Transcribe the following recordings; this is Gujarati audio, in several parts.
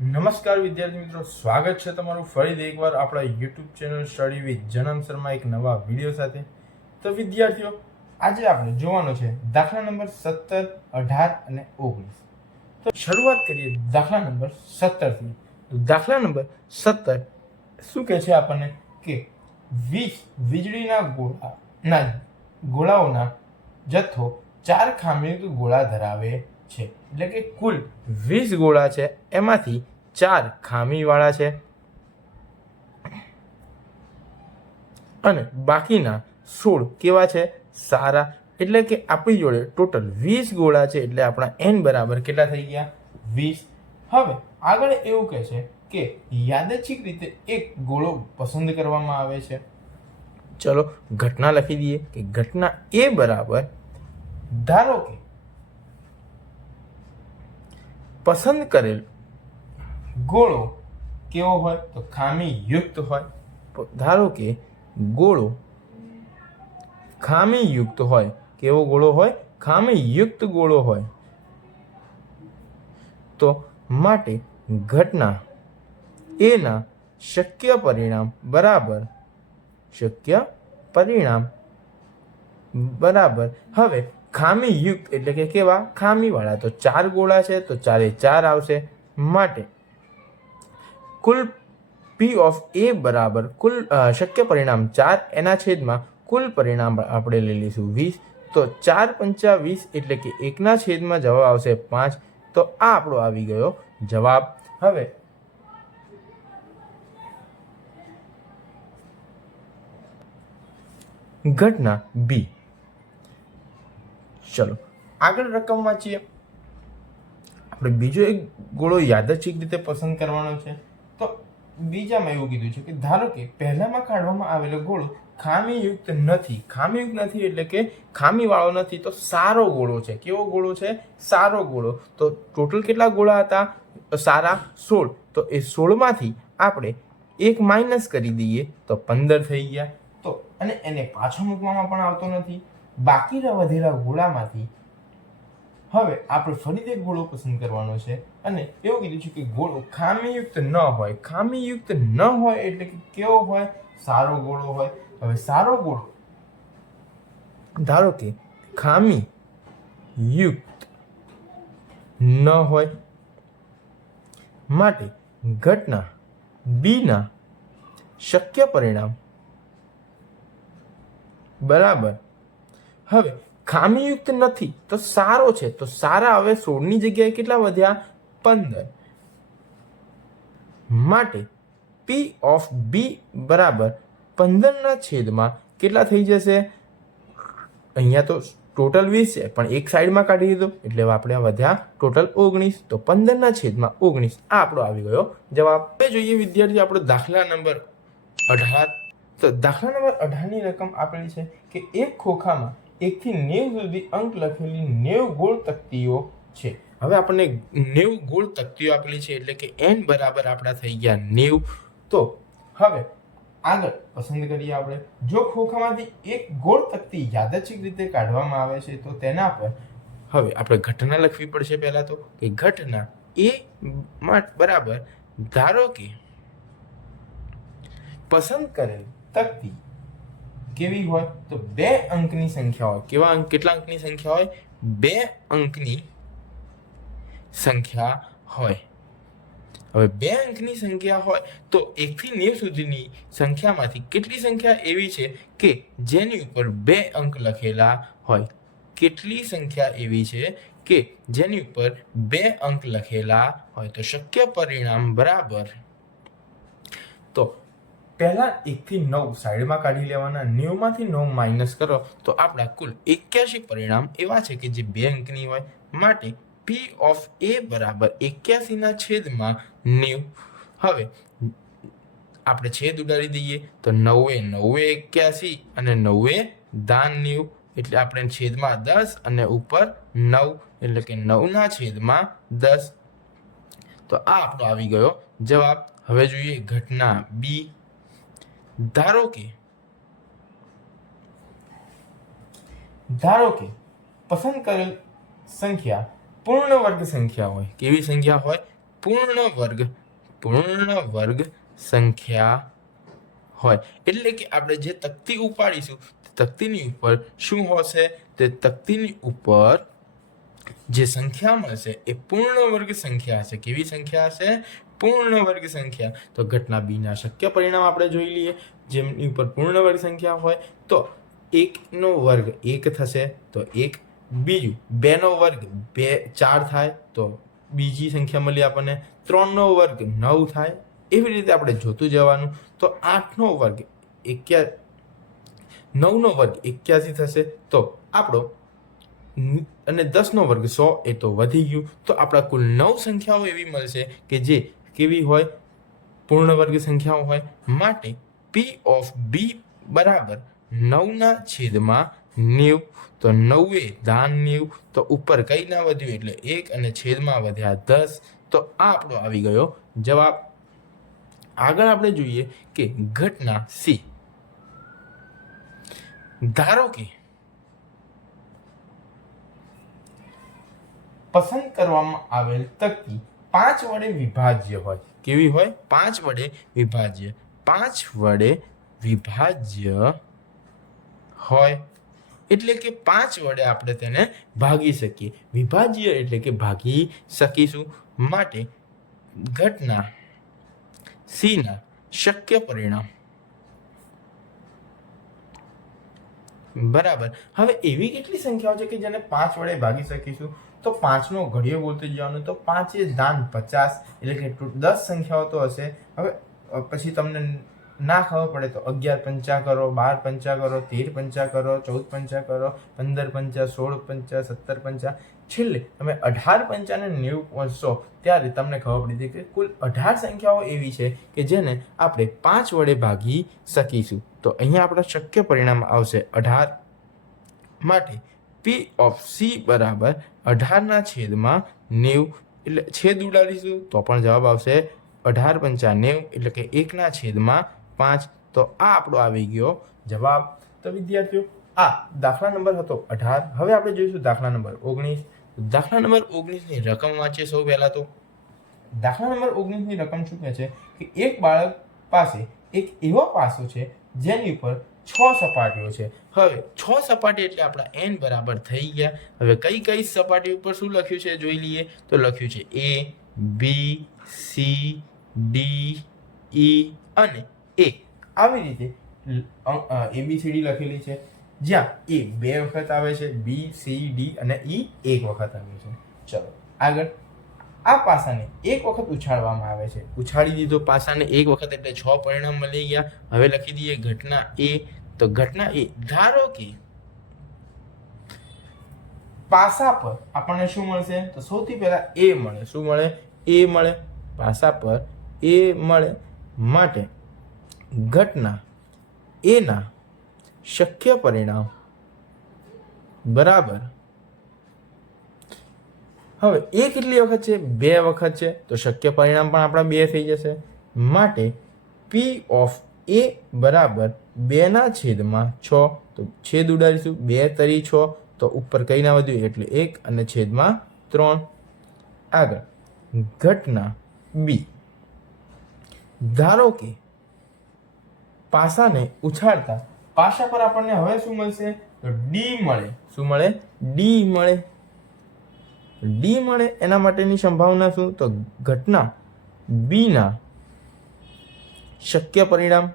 નમસ્કાર વિદ્યાર્થી મિત્રો, સ્વાગત છે તમારું ફરીથી એકવાર આપણા યુટ્યુબ ચેનલ સ્ટડી વિથ જનમ શર્મા એક નવા વિડીયો સાથે. તો વિદ્યાર્થીઓ, આજે આપણે જોવાનો છે દાખલા નંબર 17, 18 અને 19. તો શરૂઆત કરીએ દાખલા નંબર 17 થી. દાખલા નંબર 17 શું કહે છે આપણને કે 20 વીજળીના ગોળાઓના જથ્થો 4 ખામીયુક્ત ગોળા ધરાવે છે. એટલે કે કુલ 20 ગોળા છે, એમાંથી 4 ખામીવાળા છે અને બાકીના 16 કેવા છે? સારા. એટલે કે આપણી જોડે ટોટલ 20 ગોળા છે, એટલે આપણા n બરાબર કેટલા થઈ ગયા? 20. હવે આગળ એવું કહે છે કે યાદચ્છિક રીતે એક ગોળો પસંદ કરવામાં આવે છે. ચલો ઘટના લખી દઈએ કે ઘટના એ બરાબર, ધારો કે પસંદ કરેલ ગોળો કેવો હોય? તો ખામી યુક્ત હોય. ધારો કે ગોળો ખામી યુક્ત હોય. કેવો ગોળો હોય? ખામી યુક્ત ગોળો હોય. તો માટે ઘટના એના શક્ય પરિણામ બરાબર હવે ખામી યુક્ત એટલે કે કેવા? ખામીવાળા. તો 4 ગોળા છે, તો 4 એ 4 આવશે. માટે કુલ P ઓફ A બરાબર કુલ શક્ય પરિણામ 4 એના છેદમાં કુલ પરિણામ આપણે લઈ લઈશું 20. તો 4 પંચા 20 એટલે કે 1ના છેદમાં જવાબ આવશે 5. તો આ આપણો આવી ગયો જવાબ. હવે ઘટના બી. ચલો આગળ રકમ વાંચીએ. આપણે બીજો એક ગોળો યાદચ્છિક રીતે પસંદ કરવાનો છે. તો બીજામાં એવું કીધું છે કે ધારો કે પહેલામાં કાઢવામાં આવેલો ગોળો ખામીયુક્ત નથી. ખામીયુક્ત નથી એટલે કે ખામીવાળો નથી, તો સારો ગોળો છે. કેવો ગોળો છે? સારો ગોળો. તો ટોટલ કેટલા ગોળા હતા? સારા 16. તો એ 16માંથી આપણે 1 માઇનસ કરી દઈએ તો 15 થઈ ગયા. તો અને એને પાછો મૂકવામાં પણ આવતો નથી. બાકી વધેલા ગોળામાંથી હવે આપણે ફરીથી એક ગોળો પસંદ કરવાનો છે અને એવું કીધું છે કે ગોળો ખામીયુક્ત ન હોય. ખામીયુક્ત ન હોય એટલે કે કેવો હોય? સારો ગોળો હોય. હવે સારો ગોળો ધારો કે ખામી યુક્ત ન હોય. માટે ઘટના બી ના શક્ય પરિણામ બરાબર. હવે ખામીયુક્ત નથી તો સારો છે, તો સારા હવે 16ની જગ્યાએ કેટલા વધ્યા? 15. માટે P ઓફ B બરાબર 15ના છેદમાં કેટલા થઈ જશે? અહીંયા તો ટોટલ 20 છે, પણ એક સાઈડમાં કાઢી દીધો એટલે આપણે વધ્યા ટોટલ 19. તો 15ના છેદમાં 19 આ આપણો આવી ગયો જવાબ. હવે જોઈએ વિદ્યાર્થી આપણો દાખલા નંબર 18. તો દાખલા નંબર 18ની રકમ આપેલી છે કે એક ખોખામાં 1 થી 90 સુધી અંક લખેલી 90 ગોળ તકતીઓ છે. હવે આપણને 90 ગોળ તકતીઓ આપેલી છે, એટલે કે n બરાબર આપણા થઈ ગયા 90. તો હવે આગળ પસંદ કરીએ આપણે. જો ખોખામાંથી એક ગોળ તકતી યાદચ્છિક રીતે કાઢવામાં આવે છે, તો તેના પર હવે આપણે ઘટના લખવી પડશે. પહેલા તો કે ઘટના એ બરાબર, ધારો કે પસંદ કરેલ તકતી કેવી હોય? તો 2 અંકની સંખ્યા હોય. કેવા અંક? કેટલા અંકની સંખ્યા હોય? 2 અંકની સંખ્યા હોય. હવે 2 અંકની સંખ્યા હોય તો 1 થી 90 સુધીની સંખ્યામાંથી કેટલી સંખ્યા એવી છે કે જેની ઉપર 2 અંક લખેલા હોય? કેટલી સંખ્યા એવી છે કે જેની ઉપર 2 અંક લખેલા હોય? તો શક્ય પરિણામ બરાબર. તો પહેલા 1 થી 9 સાઈડમાં કાઢી લેવાના. 90માંથી 9 માઇનસ કરો તો આપણા કુલ 81 પરિણામ એવા છે કે જે 2 અંકની હોય. માટે P ઓફ A બરાબર 81ના છેદમાં 90. હવે આપણે છેદ ઉડાડી દઈએ તો 9 81 અને 9 દાન 90 એટલે આપણે છેદમાં 10 અને ઉપર 9 એટલે કે 9ના છેદમાં 10. તો આ આપણો આવી ગયો જવાબ. હવે જોઈએ ઘટના બી. ધારો કે પસંદ કરેલ સંખ્યા પૂર્ણ વર્ગ સંખ્યા હોય. કેવી સંખ્યા હોય? પૂર્ણ વર્ગ સંખ્યા હોય. એટલે કે આપણે જે તકતી ઉપાડીશું તકતીની ઉપર શું હશે? તે તકતીની ઉપર જે સંખ્યા મળશે એ પૂર્ણ વર્ગ સંખ્યા હશે. કેવી સંખ્યા હશે? પૂર્ણ વર્ગ સંખ્યા. તો ઘટના બી ના શક્ય પરિણામ આપણે જોઈ લઈએ. જેમની ઉપર પૂર્ણ વર્ગ સંખ્યા હોય તો 1 નો વર્ગ 1 થશે તો 1. બીજું 2 નો વર્ગ 4 થાય તો બીજી સંખ્યા મળી આપણને. 3 નો વર્ગ 9 થાય. એવી રીતે આપણે જોતું જવાનું. તો 8 નો વર્ગ 9 નો વર્ગ 81 થશે તો આપણો અને 10 નો વર્ગ 100 એ તો વધી ગયું. તો આપણા કુલ 9 સંખ્યાઓ એવી મળશે કે જે કેવી હોય? પૂર્ણ વર્ગ સંખ્યાઓ હોય. માટે P of B બરાબર 9/90. તો 9 દાન 90. તો ઉપર કઈ ના વધ્યું એટલે 1 અને છેદમાં વધ્યા 10. તો આ આપણો આવી ગયો જવાબ. આગળ આપણે જોઈએ કે ઘટના સી. ધારો કે પસંદ કરવામાં આવેલ તકતી 5 વડે વિભાજ્ય હોય. કેવી હોય? 5 વડે વિભાજ્ય. 5 વડે વિભાજ્ય હોય એટલે કે 5 વડે આપણે તેને ભાગી શકીએ. વિભાજ્ય એટલે કે ભાગી શકીશું. માટે ઘટના સી ના શક્ય પરિણામ બરાબર. હવે એવી કેટલી સંખ્યાઓ છે કે જેને 5 વડે ભાગી શકીશું? તો 5 નો ઘડિયો બોલતું જવાનું. તો 5 એ દાન 50 એટલે કે 10 સંખ્યાઓ તો હશે. હવે પછી તમને ના ખબર પડે તો 11 પંચા કરો, 12 પંચા કરો, 13 પંચા કરો, 14 પંચા કરો, 15 પંચા, 16 પંચા, 17 પંચા, છેલ્લે તમે 18 પંચાને 90 પહોંચશો ત્યારે તમને ખબર પડી જાય કે કુલ 18 સંખ્યાઓ એવી છે કે જેને આપણે 5 વડે ભાગી શકીશું. તો અહીંયા આપણા શક્ય પરિણામ આવશે 18. માટે P of C બરાબર 18/90. એટલે છેદ ઉડાડીશું તો પણ જવાબ આવશે 18 પંચા 90 એટલે કે 1/5. તો આ આપણો આવી ગયો જવાબ. તો વિદ્યાર્થીઓ આ દાખલા નંબર હતો 18. હવે આપણે જોઈશું દાખલા નંબર 19. દાખલા નંબર 19 ની રકમ વાંચીએ. સૌ પહેલા તો દાખલા નંબર 19 ની રકમ શું કહે છે કે એક બાળક પાસે એક એવો પાસો છે જેની ઉપર 6 સપાટીઓ છે. હવે 6 સપાટી એટલે આપણા n બરાબર થઈ ગયા. હવે કઈ કઈ સપાટી ઉપર શું લખ્યું છે જોઈ લઈએ. તો લખ્યું છે A, B, C, D, E અને A. આવી રીતે ABCD લખેલી છે. જ્યાં A 2 વખત આવે છે, B, C, D અને E 1 વખત આવે છે. ચલો આગળ. આ પાસાને 1 વખત ઉછાળવામાં આવે છે. ઉછાળી દીધો પાસાને 1 વખત એટલે 6 પરિણામ મળી ગયા. હવે લખી દઈએ ઘટના A. તો ઘટના A. ધારો કે પાસા પર આપણને શું મળશે? તો સૌથી પહેલા A મળે. શું મળે? A મળે. પાસા પર A મળે. માટે ઘટના A ના શક્ય પરિણામ બરાબર. હવે એ કેટલી વખત છે? 2 વખત છે. તો શક્ય પરિણામ પણ આપણા 2 થઈ જશે. માટે P of A બરાબર 2/6. તો છેદ ઉડાડીશું. 2 તરી 6. તો ઉપર કઈ ના વધ્યું એટલે 1 અને છેદમાં 3. આગળ ઘટના B. ધારો કે પાસાને ઉછાળતા પાસા પર આપણને હવે શું મળશે? તો D મળે. શું મળે? D મળે. D મળે એના માટેની સંભાવના શું? તો ઘટના B ના શક્ય પરિણામ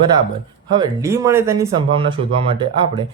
બરાબર. હવે D મળે તેની સંભાવના શોધવા માટે આપણે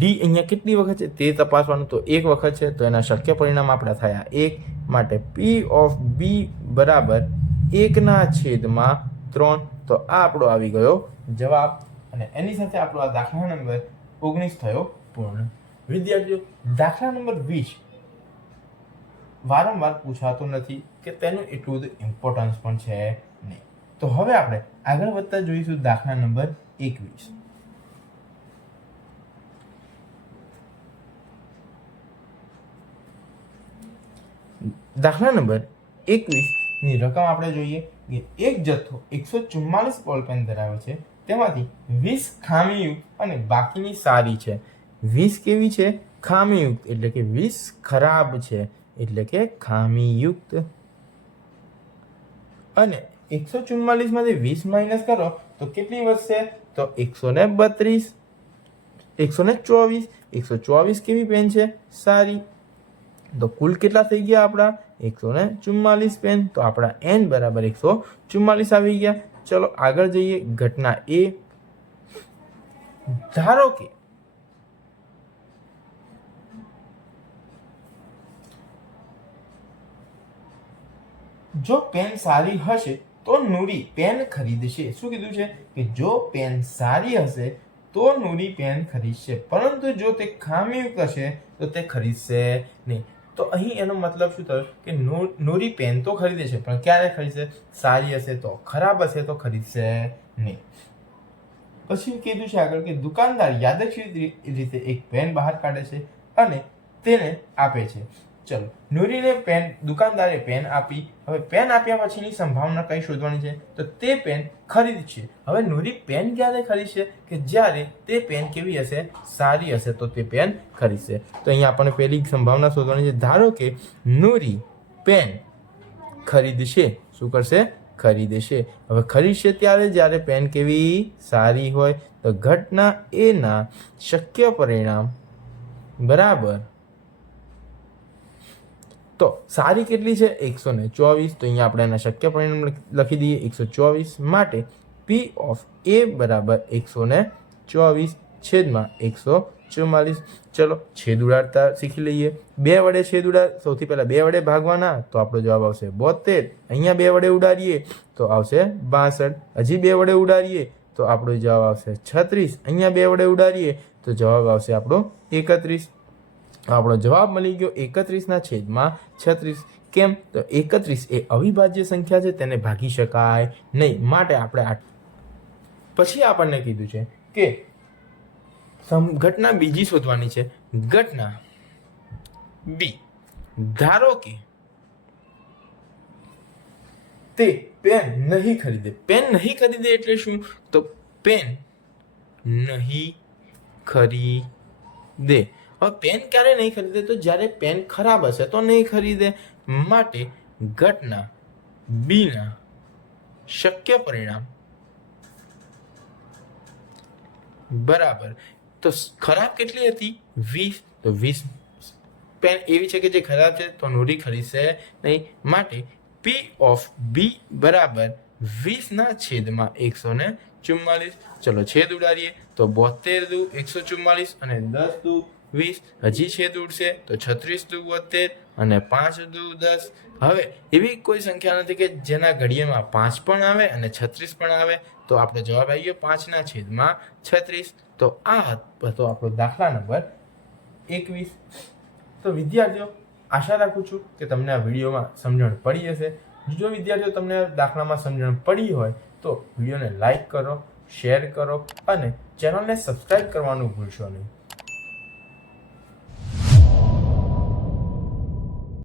D અહીંયા કેટલી વખત છે તે તપાસવાનું. તો 1 વખત છે. તો એના શક્ય પરિણામ આપણા થયા 1. માટે P of B બરાબર 1/3. તો આ આપણો આવી ગયો જવાબ. અને એની સાથે આપણો આ દાખલા નંબર 19 થયો પૂર્ણ. વિદ્યાર્થીઓ દાખલા નંબર 20 વારંવાર પૂછાતો નથી કે તેનું એટલું બધું ઇમ્પોર્ટન્સ પણ છે નહીં. તો હવે આપણે આગળ વધતા જોઈશું દાખલા નંબર 21. દાખલા નંબર 21 ની રકમ આપણે જોઈએ કે એક જથ્થો 144 બોલપેન ધરાવે છે. તેમાંથી 20 ખામીયુક્ત અને બાકીની સારી છે. 20 કેવી છે? ખામીયુક્ત એટલે કે 20 ખરાબ છે એટલે કે ખામીયુક્ત. અને 144 માંથી 20 માઇનસ કરો તો કેટલી વધશે? તો 132. 124. 124 કેવી પેન છે? સારી. તો કુલ કેટલા થઈ ગયા આપણા? 144 પેન. તો આપણા n બરાબર 144 આવી ગયા. ચલો આગળ જઈએ. ઘટના એ, ધારો કે જો પેન સારી હશે તો નૂરી પેન ખરીદશે. શું કીધું છે? કે જો પેન સારી હશે તો નૂરી પેન ખરીદશે, પરંતુ જો તે ખામીયુક્ત હશે તો તે ખરીદશે નહીં. તો અહીં એનો મતલબ શું થયો? કે નૂરી પેન તો ખરીદે છે, પણ ક્યારે ખરીદશે? સારી હશે તો. ખરાબ હશે તો ખરીદશે નહીં. પછી કીધું છે આગળ કે દુકાનદાર યાદચ્છિક રીતે એક પેન બહાર કાઢે છે અને તેને આપે છે. ચલો, નૂરીને પેન, દુકાનદારે પેન આપી. હવે પેન આપ્યા પછીની સંભાવના કઈ શોધવાની છે? તો તે પેન ખરીદશે. હવે નૂરી પેન ક્યારે ખરીદશે? કે જ્યારે તે પેન કેવી હશે? સારી હશે તો તે પેન ખરીદશે. તો અહીંયા આપણને પહેલી સંભાવના શોધવાની છે. ધારો કે નૂરી પેન ખરીદશે. શું કરશે? ખરીદશે. હવે ખરીદશે ત્યારે જ્યારે પેન કેવી? સારી હોય. તો ઘટના એના શક્ય પરિણામ બરાબર. તો સારી કેટલી છે? 124. તો અહીંયા આપણે એના શક્ય પરિણામ લખી દઈએ 124. માટે P ઓફ A બરાબર 124 છેદમાં 144. ચલો છેદ ઉડાડતા શીખી લઈએ. 2 વડે છેદ ઉડાડ. સૌથી પહેલા 2 વડે ભાગવાના, તો આપણો જવાબ આવશે 72. અહીંયા 2 વડે ઉડાડીએ તો આવશે 62. હજી 2 વડે ઉડાડીએ તો આપણો જવાબ આવશે 36. અહીંયા 2 વડે ઉડાડીએ તો જવાબ આવશે આપણો 31. આપણો જવાબ મળી ગયો 31 છેદમાં 36. કેમ? તો 31 એ અવિભાજ્ય સંખ્યા છે, તેને ભાગી શકાય નહીં. માટે આપણે પછી આપણને કીધું છે કે ઘટના બીજી શોધવાની છે. ઘટના બી, ધારો કે તે પેન નહીં ખરીદે. પેન નહીં ખરીદે એટલે શું? તો પેન નહીં ખરીદે. હવે પેન ક્યારે નહીં ખરીદે? તો જ્યારે પેન ખરાબ હશે તો નહીં ખરીદે. માટે ઘટના બીના શક્ય પરિણામ બરાબર. તો ખરાબ કેટલી હતી? 20. તો 20 પેન એવી છે કે જે ખરાબ છે, તો નૂરી ખરીદશે નહીં. માટે P ઓફ B બરાબર 20 છેદમાં 144. ચલો છેદ ઉડાડીએ તો 72 દુ 144 અને 10 દુ 20. હજી છેદ ઉડશે તો 36 દુ 72 અને 5 દુ 10. હવે એવી કોઈ સંખ્યા નથી કે જેના ઘડિયામાં 5 પણ આવે અને 36 પણ આવે. તો આપણો જવાબ આવી ગયો 5 છેદમાં 36. તો આ હતો આપણો દાખલા નંબર 21. તો વિદ્યાર્થીઓ, આશા રાખું છું કે તમને આ વિડીયોમાં સમજણ પડી હશે. જો વિદ્યાર્થીઓ તમને દાખલામાં સમજણ પડી હોય તો વિડીયોને લાઈક કરો, શેર કરો અને ચેનલને સબસ્ક્રાઈબ કરવાનું ભૂલશો નહીં.